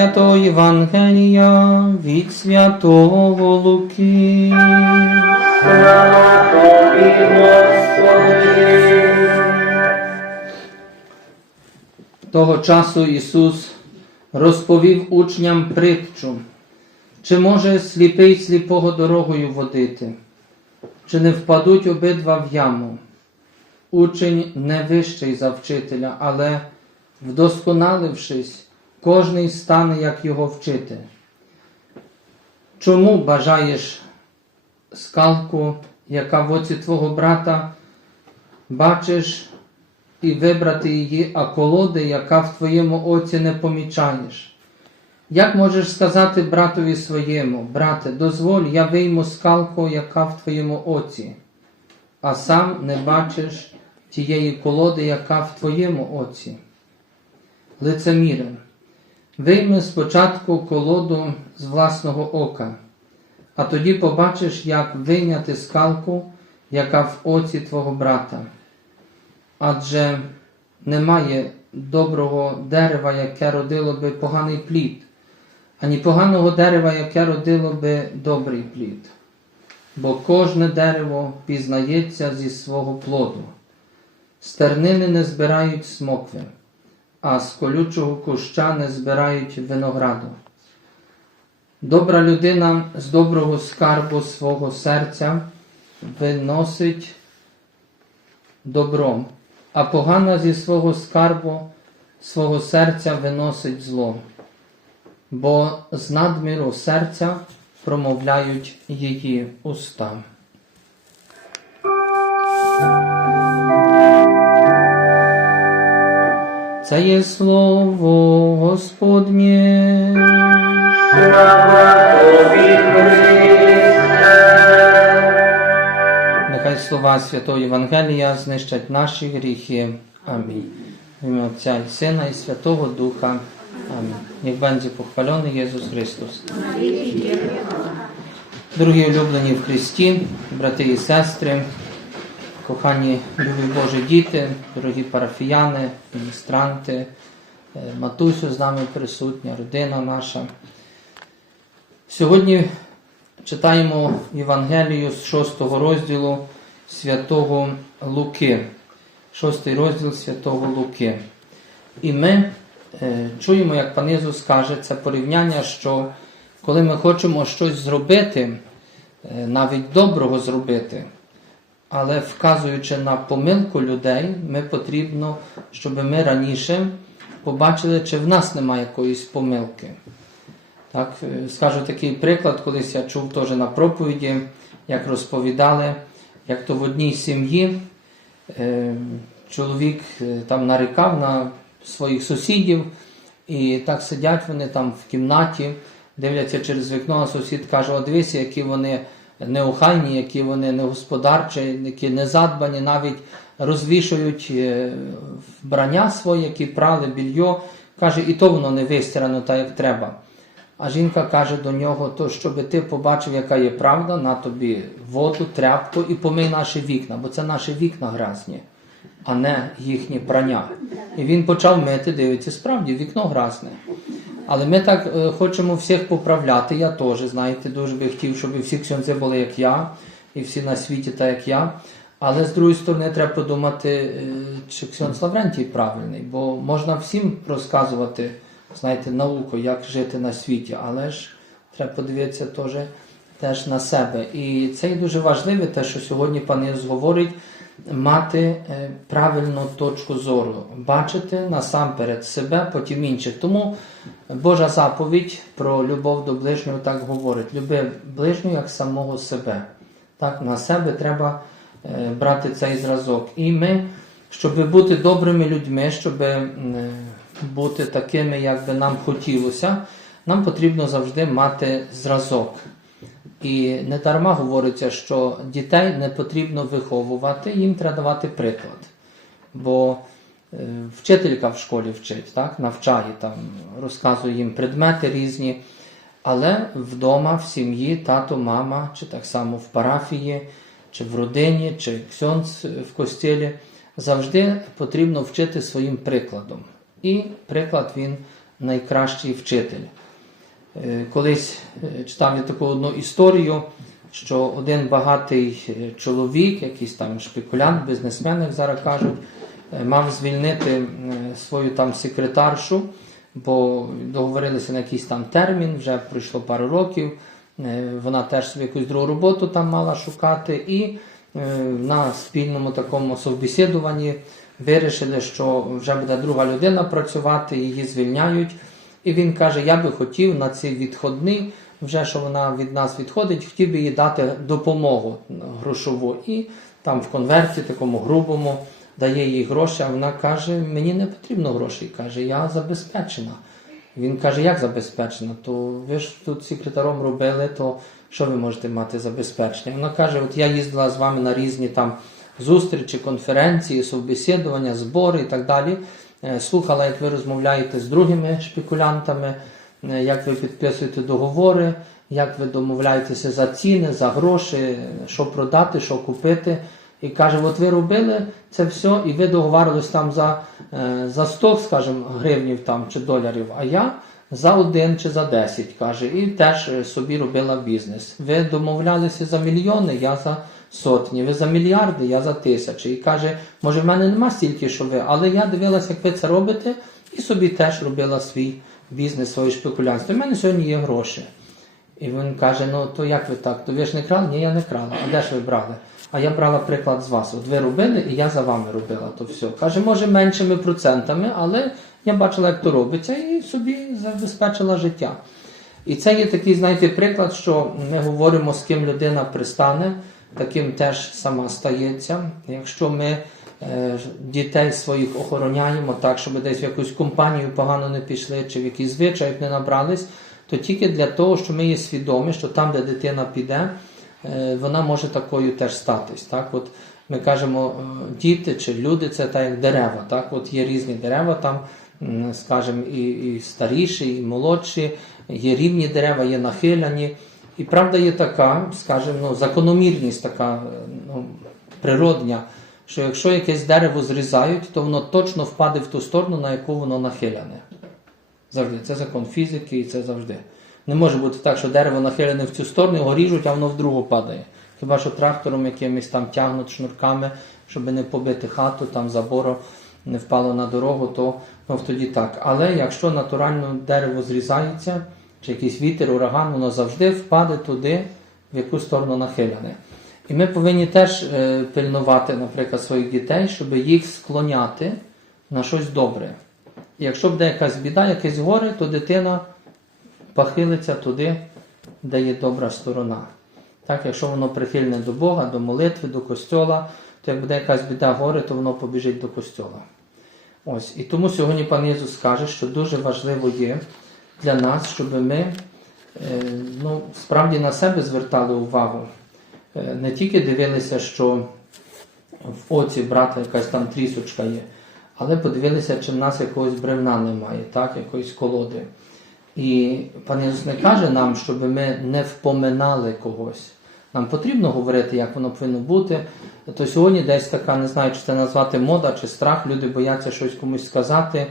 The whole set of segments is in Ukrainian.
Святого Євангелія від Святого Луки. Того часу Ісус розповів учням притчу, чи може сліпий сліпого дорогою водити, чи не впадуть обидва в яму. Учень не вищий за вчителя, але, вдосконалившись, кожний стане, як його вчитель. Чому бажаєш скалку, яка в оці твого брата, бачиш і вибрати її, а колоди, яка в твоєму оці не помічаєш? Як можеш сказати братові своєму, брате, дозволь, я вийму скалку, яка в твоєму оці, а сам не бачиш тієї колоди, яка в твоєму оці? Лицеміре, вийми спочатку колоду з власного ока, а тоді побачиш, як вийняти скалку, яка в оці твого брата. Адже немає доброго дерева, яке родило би поганий плід, ані поганого дерева, яке родило би добрий плід. Бо кожне дерево пізнається зі свого плоду. Стернини не збирають смокви, а з колючого куща не збирають винограду. Добра людина з доброго скарбу свого серця виносить добром, а погана зі свого скарбу свого серця виносить зло, бо з надміру серця промовляють її уста. Це є слово Господнє. Нехай слова Святого Євангелія знищать наші гріхи. Амінь. Ім'я Отця і Сина і Святого Духа. Амінь. Niech będzie pochwalony Jezus Chrystus. Дорогі улюблені в Христі, брати і сестри, кохані любі Божі діти, дорогі парафіяни, міністранти, е, матусю з нами присутня, родина наша. Сьогодні читаємо Євангелію з 6 розділу святого Луки. Шостий розділ святого Луки. І ми е, чуємо, як пан Ісус каже, це порівняння, що коли ми хочемо щось зробити, е, навіть доброго зробити, але вказуючи на помилку людей, ми потрібно, щоб ми раніше побачили, чи в нас немає якоїсь помилки. Так, е, скажу такий приклад, колись я чув теж на проповіді, як розповідали, як то в одній сім'ї е, чоловік е, там нарікав на своїх сусідів, і так сидять вони там в кімнаті, дивляться через вікно, а сусід каже: О, дивися, які вони неохайні, які вони негосподарчі, які незадбані, навіть розвішують е, вбрання своє, які прали більйо. Каже, і то воно не вистирано так, як треба. А жінка каже до нього, то щоб ти побачив, яка є правда, на тобі воду, тряпку і помий наші вікна, бо це наші вікна грязні, а не їхні прання. І він почав мити, дивиться, справді, вікно грязне. Але ми так е, хочемо всіх поправляти. Я теж, знаєте, дуже би хотів, щоб всі ксьонзи були як я, і всі на світі так як я. Але з другої сторони, треба подумати, е, чи Ксьонс Лаврентій правильний, бо можна всім розказувати, знаєте, науку, як жити на світі, але ж треба подивитися теж, теж на себе. І це і дуже важливе, те, що сьогодні пан Єс говорить, мати е, правильну точку зору, бачити насамперед себе, потім інших. Тому Божа заповідь про любов до ближнього так говорить: люби ближнього як самого себе. Так, на себе треба е, брати цей зразок. І ми, щоб бути добрими людьми, щоб е, бути такими, як би нам хотілося, нам потрібно завжди мати зразок. І не дарма говориться, що дітей не потрібно виховувати, їм треба давати приклад. Бо е, вчителька в школі вчить, так, навчає, там, розказує їм предмети різні. Але вдома, в сім'ї, тато, мама, чи так само в парафії, чи в родині, чи ксьонц в костілі, завжди потрібно вчити своїм прикладом. І приклад він найкращий вчитель. Е, Колись е, читав я таку одну історію, що один багатий е, чоловік, якийсь там шпекулянт, бізнесмен, як зараз кажуть, мав звільнити свою там секретаршу, бо договорилися на якийсь там термін, вже пройшло пару років. Вона теж собі якусь другу роботу там мала шукати, і на спільному такому совбесідуванні вирішили, що вже буде друга людина працювати, її звільняють. І він каже: Я би хотів на цей відходний, вже що вона від нас відходить, хотів би їй дати допомогу грошову. І там в конверті, такому грубому, дає їй гроші, а вона каже: Мені не потрібно грошей. каже, я забезпечена. Він каже, як забезпечена? То ви ж тут секретаром робили, то що ви можете мати забезпечення? Вона каже: От я їздила з вами на різні там зустрічі, конференції, совбесідування, збори і так далі. Е, Слухала, як ви розмовляєте з другими шпекулянтами, е, як ви підписуєте договори, як ви домовляєтеся за ціни, за гроші, що продати, що купити. І каже, от ви робили це все, і ви договарились там за, е, за 100, скажімо, гривнів там, чи доларів, а я за один чи за 10, каже, і теж е, собі робила бізнес. Ви домовлялися за мільйони, я за сотні, ви за мільярди, я за тисячі. І каже, може в мене нема стільки, що ви, але я дивилася, як ви це робите, і собі теж робила свій бізнес, своє шпекулянство. У мене сьогодні є гроші. І він каже: ну то як ви так? То ви ж не крали? Ні, я не крала. А де ж ви брали? А я брала приклад з вас. От ви робили, і я за вами робила то все. Каже, може меншими процентами, але я бачила, як то робиться, і собі забезпечила життя. І це є такий, знаєте, приклад, що ми говоримо, з ким людина пристане, таким теж сама стається. Якщо ми е, дітей своїх охороняємо так, щоб десь в якусь компанію погано не пішли, чи в якийсь звичай не набрались, то тільки для того, що ми є свідомі, що там, де дитина піде, е, вона може такою теж статись. Так? От ми кажемо, е, діти чи люди це так як дерева. Так? От є різні дерева, там, скажімо, і, і старіші, і молодші, є рівні дерева, є нахиляні. І правда є така, скажімо, ну, закономірність така е, ну, природня, що якщо якесь дерево зрізають, то воно точно впаде в ту сторону, на яку воно нахиляне. Завжди. Це закон фізики і це завжди. Не може бути так, що дерево нахилене в цю сторону, його ріжуть, а воно в другу падає. Хіба що трактором якимось там тягнуть шнурками, щоб не побити хату, там забору не впало на дорогу, то ну, тоді так. Але якщо натурально дерево зрізається, чи якийсь вітер, ураган, воно завжди впаде туди, в яку сторону нахилене. І ми повинні теж е, пильнувати, наприклад, своїх дітей, щоб їх склоняти на щось добре. І якщо буде якась біда, якесь горе, то дитина похилиться туди, де є добра сторона. Так, якщо воно прихильне до Бога, до молитви, до костьола, то як буде якась біда горе, то воно побіжить до костьола. Ось. І тому сьогодні пан Єсус каже, що дуже важливо є для нас, щоб ми е, ну, справді на себе звертали увагу. Е, не тільки дивилися, що в оці брата якась там трісочка є, але подивилися, чи в нас якогось бревна немає, так, якоїсь колоди. І пан Ісус не каже нам, щоб ми не впоминали когось. Нам потрібно говорити, як воно повинно бути. То сьогодні десь така, не знаю, чи це назвати мода чи страх, люди бояться щось комусь сказати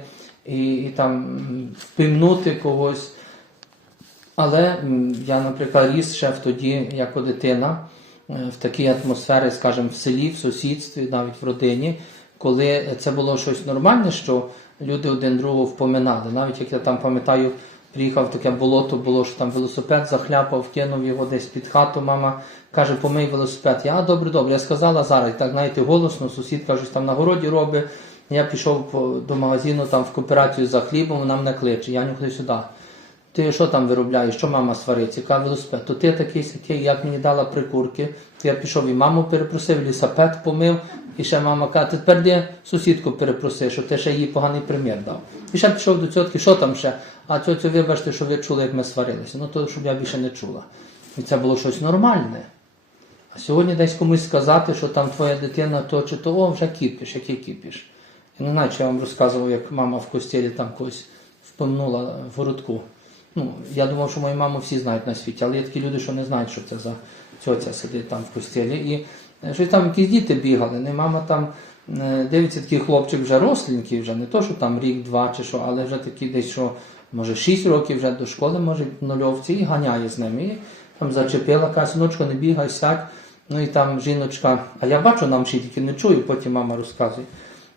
і, і там впимнути когось. Але я, наприклад, ріс ще тоді, як дитина, е, в такій атмосфері, скажімо, в селі, в сусідстві, навіть в родині, коли це було щось нормальне, що люди один другого впоминали. Навіть як я там пам'ятаю, приїхав таке болото, було що там велосипед захляпав, кинув його десь під хату. Мама каже, помий велосипед. Я «А, добре, добре. Я сказала зараз, і так знаєте, голосно, сусідка щось там на городі робить. Я пішов до магазину там в кооперацію за хлібом, вона мене кличе. Я ходи сюди. Ти що там виробляєш? Що мама свариться? Яка велосипед? То ти такий сякий, як мені дала прикурки, то я пішов і маму перепросив, лісапет помив, і ще мама каже, тепер де сусідку перепроси, що ти ще їй поганий примір дав. І ще пішов до цьотки, що там ще? А цьоцю, вибачте, що ви чули, як ми сварилися. Ну то щоб я більше не чула. І це було щось нормальне. А сьогодні десь комусь сказати, що там твоя дитина то чи то, о, вже кіпіш, який кіпіш. Я не знаю, чи я вам розказував, як мама в костілі там когось впомнула в городку. Ну, я думав, що мою маму всі знають на світі, але є такі люди, що не знають, що це за цьоця сидить там в костілі. І Е, Щось там якісь діти бігали, не мама там е, дивиться такий хлопчик вже росленький, вже не то, що там рік-два чи що, але вже такий десь, що може 6 років вже до школи, може нульовці, і ганяє з ними. І там зачепила, каже, синочко, не бігай, сядь. Ну і там жіночка, а я бачу нам ще тільки не чую, потім мама розказує.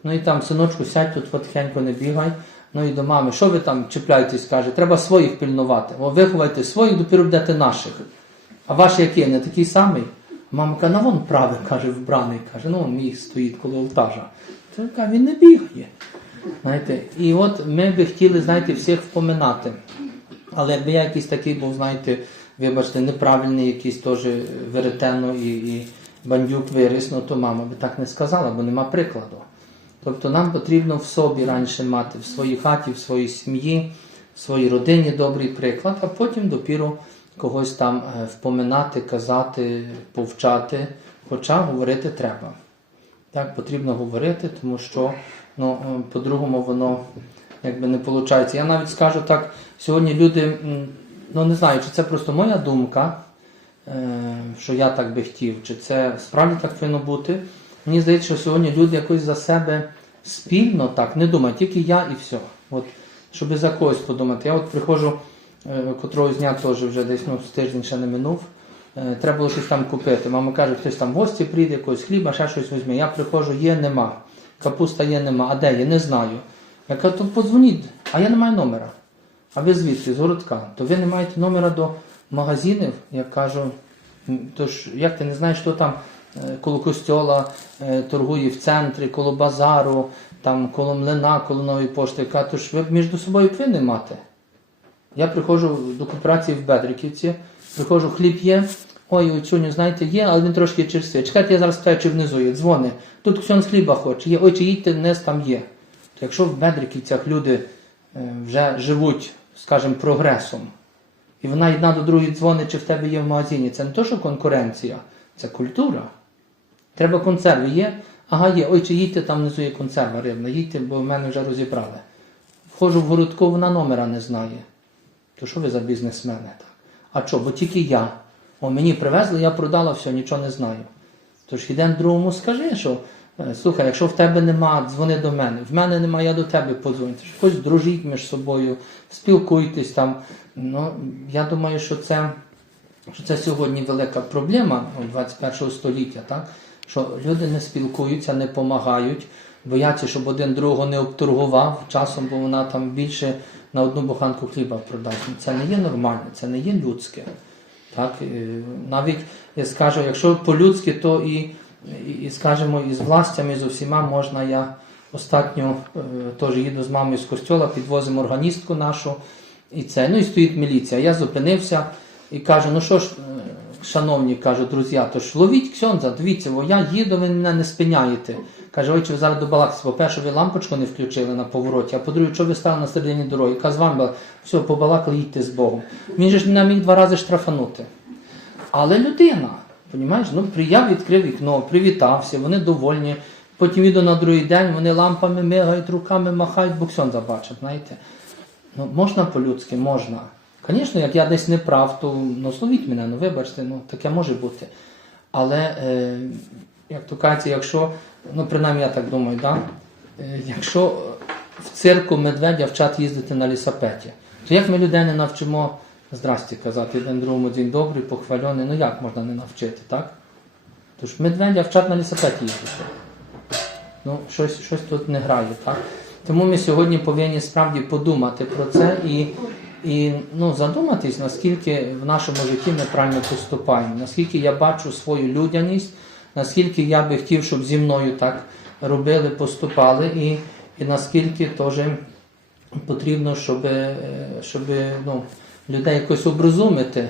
Ну і там, синочку, сядь тут потихеньку не бігай. Ну і до мами, що ви там чіпляєтесь, каже, треба своїх пильнувати. О, виховайте своїх, допіру будете наших. А ваш який, не такий самий? Мама каже, на вон правий, каже, вбраний, каже, ну мій стоїть коло олтажа. Та каже, він не бігає. Знаєте, і от ми би хотіли, знаєте, всіх впоминати. Але якби я якийсь такий був, знаєте, вибачте, неправильний, якийсь теж веретено і, і бандюк виріс, ну то мама би так не сказала, бо нема прикладу. Тобто нам потрібно в собі раніше мати, в своїй хаті, в своїй сім'ї, в своїй родині добрий приклад, а потім допіру когось там е, впоминати, казати, повчати, хоча говорити треба. Так, потрібно говорити, тому що ну, е, по-другому воно якби не виходить. Я навіть скажу так, сьогодні люди, ну не знаю, чи це просто моя думка, е, що я так би хотів, чи це справді так повинно бути. Мені здається, що сьогодні люди якось за себе спільно так не думають, тільки я і все. От, щоб за когось подумати. Я от приходжу е, котрого дня теж вже десь ну, тиждень ще не минув. Е, Треба було щось там купити. Мама каже, хтось там в гості прийде, якогось хліба, ще щось візьме. Я приходжу, є, нема. Капуста є, нема. А де є? Не знаю. Я кажу, то подзвоніть, а я не маю номера. А ви звідси, з городка. То ви не маєте номера до магазинів? Я кажу, то ж як ти не знаєш, що там коло костьола е, торгує в центрі, коло базару, там коло млина, коло нової пошти. Я кажу, то ж ви між собою повинні мати. Я приходжу до кооперації в Бедриківці, приходжу, хліб є. Ой, оцюню, знаєте, є, але він трошки черствий. Чекайте, я зараз питаю, чи внизу є. Дзвони. Тут ксьон з хліба хоче. Є. Ой, чи їдьте вниз, там є. То якщо в Бедриківцях люди е, вже живуть, скажімо, прогресом, і вона одна до другої дзвонить, чи в тебе є в магазині, це не то, що конкуренція, це культура. Треба консерви є. Ага, є. Ой, чи їдьте там внизу є консерва рибна, їдьте, бо в мене вже розібрали. Входжу в городку, вона номера не знає. То що ви за бізнесмени так? А що, бо тільки я. О, мені привезли, я продала все, нічого не знаю. Тож ідемо другому, скажи, що е, слухай, якщо в тебе нема, дзвони до мене. В мене нема, я до тебе подзвоню. Хоч дружіть між собою, спілкуйтесь там. Ну, я думаю, що це, що це сьогодні велика проблема ну, 21 століття, так? Що люди не спілкуються, не допомагають, бояться, щоб один другого не обторгував часом, бо вона там більше на одну буханку хліба продасть. Це не є нормально, це не є людське. Так? е, Навіть я скажу, якщо по-людськи, то і, і, і скажімо, і з властями, з усіма можна. Я остатньо е, теж їду з мамою з костьола, підвозимо органістку нашу. І це. Ну і стоїть міліція. Я зупинився і кажу, ну що ж, е, шановні, кажу, друзі, то ж ловіть ксьонза, дивіться, бо я їду, ви мене не спиняєте. Каже, ой, чи ви зараз добалакаєтеся? По-перше, ви лампочку не включили на повороті, а по-друге, що ви стали на середині дороги? Яка з вами була? Все, побалакали, їдьте з Богом. Він же ж мене міг два рази штрафанути. Але людина, розумієш, ну я відкрив вікно, привітався, вони довольні. Потім іду на другий день, вони лампами мигають, руками махають, бо ксьонза бачать, знаєте. Ну, можна по-людськи, можна. Звісно, як я десь не прав, то ну, словіть мене, ну вибачте, ну таке може бути. Але, е, як то кажеться, якщо, ну принаймні я так думаю, да? е, якщо в цирку медведя вчать їздити на лісапеті, то як ми людей не навчимо здрасті казати один другому день добрий, похвальоний, ну як можна не навчити, так? Тож медведя вчать на лісапеті їздити. Ну, щось, щось тут не грає, так? Тому ми сьогодні повинні справді подумати про це і, і ну, задуматись, наскільки в нашому житті ми правильно поступаємо, наскільки я бачу свою людяність, наскільки я би хотів, щоб зі мною так робили, поступали, і, і наскільки теж потрібно, щоб, е, щоб ну, людей якось оброзумити.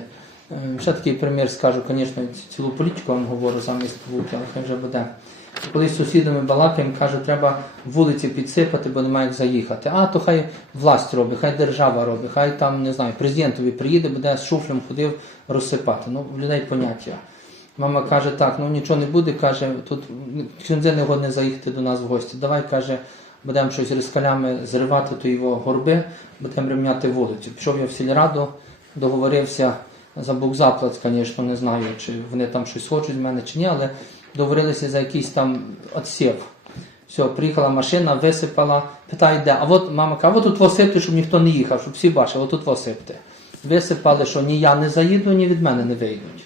Е, Ще такий примір скажу, звісно, цілу політику вам говорю замість вулки, але хай вже буде. Коли з сусідами балакаємо, кажу, треба вулиці підсипати, бо немає як заїхати. А то хай власть робить, хай держава робить, хай там, не знаю, президентові приїде, буде з шуфлем ходив розсипати. Ну, в людей поняття. Мама каже, так, ну нічого не буде, каже, тут ксюндзе не годне заїхати до нас в гості. Давай, каже, будемо щось рискалями зривати то його горби, будемо рівняти вулицю. Пішов я в сільраду, договорився за букзаплат, звісно, не знаю, чи вони там щось хочуть з мене чи ні, але договорилися за якийсь там отсів. Все, приїхала машина, висипала, питає, де. А от мама каже, а от тут посипте, щоб ніхто не їхав, щоб всі бачили, отут посипте. Висипали, що ні я не заїду, ні від мене не вийдуть.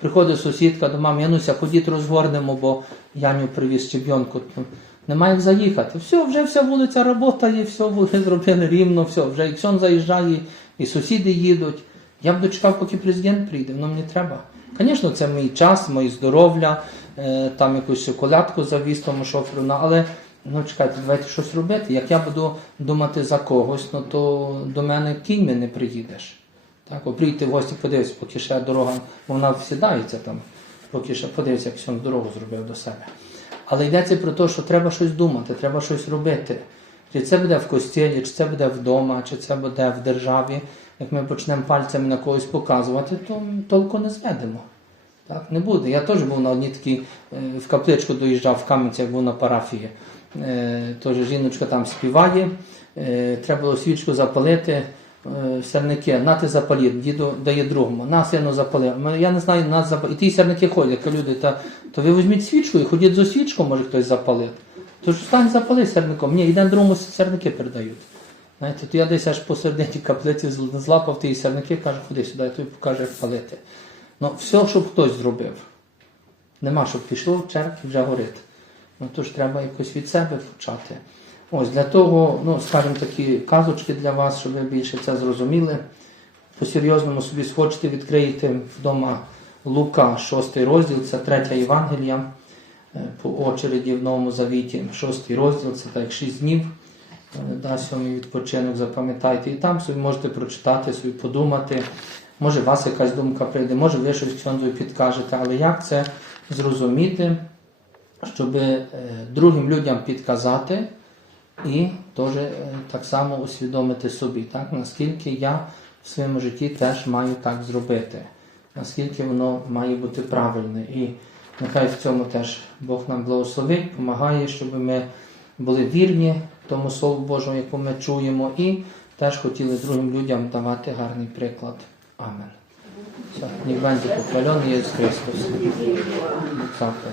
Приходить сусідка до мами, Януся, ходіть розгорнемо, бо Яню привіз щебйонку. Ну, Немає як заїхати. Все, вже вся вулиця роботає, все вони зробили рівно, все, вже і ксьон заїжджає, і сусіди їдуть. Я б дочекав, поки президент прийде, воно мені треба. Звісно, це мій час, моє здоров'я, е, там якусь шоколадку завіз тому шоферу, ну, але ну чекайте, давайте щось робити. Як я буду думати за когось, ну то до мене кіньми не приїдеш. Так, о, прийти в гості, подивись, поки ще дорога, вона всідається там, поки ще подивись, як він дорогу зробив до себе. Але йдеться про те, що треба щось думати, треба щось робити. Чи це буде в костілі, чи це буде вдома, чи це буде в державі. Як ми почнемо пальцями на когось показувати, то толку не зведемо. Так, не буде. Я теж був на одній такій е, в капличку доїжджав в Кам'янці, як був на парафії. Е, Теж жіночка там співає, е, треба було свічку запалити, сірники, на ти запаліть, діду дає другому, на сину запали. Ми- Я не знаю, нас запали. І ті сірники ходять, люди, та, то ви візьміть свічку і ходіть за свічку, може хтось запалить. Тож стань запали сірником. Ні, один другому сірники передають. Знаєте, то я десь аж посередині каплиці злапав ті сірники, кажу, ходи сюди, я тобі покажу, як палити. Ну, все, щоб хтось зробив. Нема, щоб пішло в церкві вже горить. Ну то ж треба якось від себе почати. Ось для того, ну, скажімо, такі казочки для вас, щоб ви більше це зрозуміли. По-серйозному собі схочете, відкриєте вдома Лука, 6 розділ, це третя Євангелія е, по очереді в Новому Завіті, 6 розділ, це так 6 днів. Е, Да, сьомий відпочинок, запам'ятайте. І там собі можете прочитати, собі подумати. Може, у вас якась думка прийде, може ви щось Ксьондзу підкажете, але як це зрозуміти, щоб е, другим людям підказати і теж е, так само усвідомити собі, так? наскільки я в своєму житті теж маю так зробити, наскільки воно має бути правильне. І нехай в цьому теж Бог нам благословить, допомагає, щоб ми були вірні тому Слову Божому, яку ми чуємо, і теж хотіли другим людям давати гарний приклад. Амен. Все, będzie pochwalony Jezus Chrystus. Zawsze,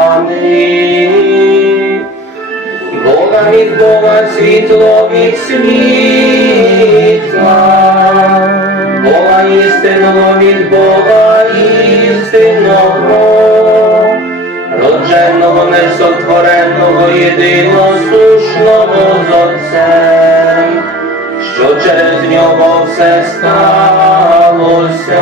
Від Бога світло від світла, Бога істинного від Бога істинного, родженого, несотвореного, єдиносушного з Отцем, що через нього все сталося.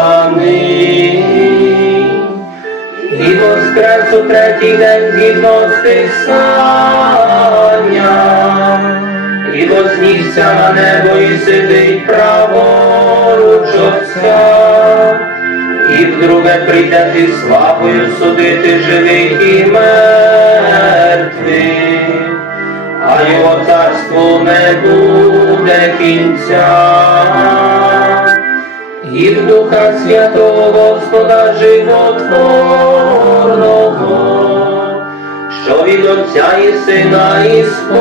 Воскрес третій день згідно з Писанням, і вознісся на небо і сидить праворуч Отця, і вдруге прийде зі славою судити живих і мертвих, а його царству не буде кінця. І в Духа Святого Господа Животворного, що від Отця і Сина і сходить,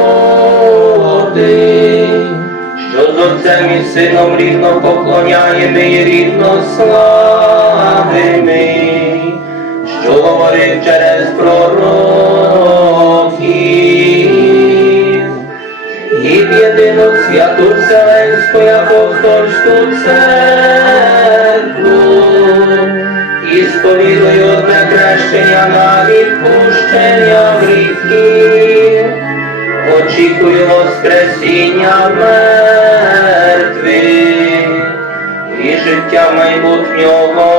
що з Отцем і Сином рівно поклоняємо і рівно славимо, що говорив через пророків. І в єдину святу Вселенську апостольську церкву, і сповідую одне хрещення на відпущення гріхів, очікую воскресіння мертвих і життя майбутнього.